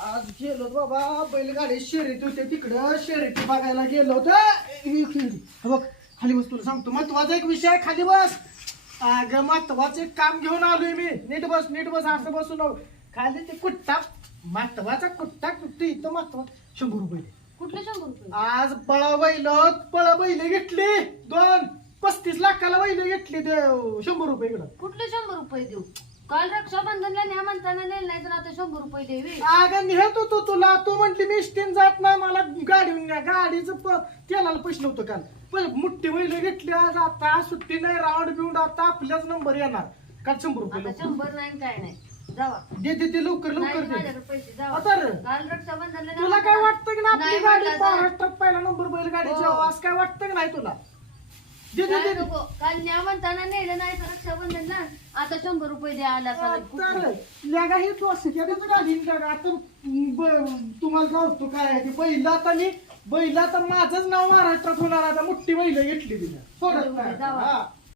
आज गेलो बाबा बैलगाडी शर्यत होते तिकडं शर्यती बघायला गेलो होतं बघ खाली बस तुला सांगतो महत्वाचा एक विषय खाली बस अगं महत्वाचं एक काम घेऊन आलोय मी नीट बस असं बसू नको खाली ते कुट्टा महत्वाचा कुट्टा कुठे इथं महत्वा 100 रुपये कुठले 100 रुपये आज पळा बैल घेतली 35 लाखाला बैल घेतली 100 रुपये इकडं कुठले 100 रुपये देऊ काल रक्षाबंधनला न्या म्हणताना नेल नाही तर आता 100 रुपये देवी अगं नेहत होतो तुला तू म्हटली मी इष्टीन जात नाही मला गाडीहून न्या गाडीचं तेलाला पैसे नव्हतं काल पण मुठ्ठी बैल घेतली आज आता सुट्टी नाही राऊंड बिऊंड आता आपल्याच नंबर येणार काल 100 आता रुपये 100 नाही काय नाही जावा दे लवकर नाही दे माझ्याकडे पैसे जावा आता रे. काल रक्षाबंधनला तुला काय वाटतं की ना आपली नाही गाडी म्हटलं तर. महाराष्ट्रात पहिला नंबर बैल गाडीची हो. आवाज काय वाटतं की नाही तुला दे काय नको काल न्या म्हणताना नेलं नाही तर रक्षाबंधनला आता 100 रुपये द्या आला लगा ही तू असं केलं गाडी आता तुम्हाला जाऊ काय आहे की बैला आता माझंच नाव महाराष्ट्रात होणार आता मोठी बैल घेतली तिला सोडत नाही. जावा. हा.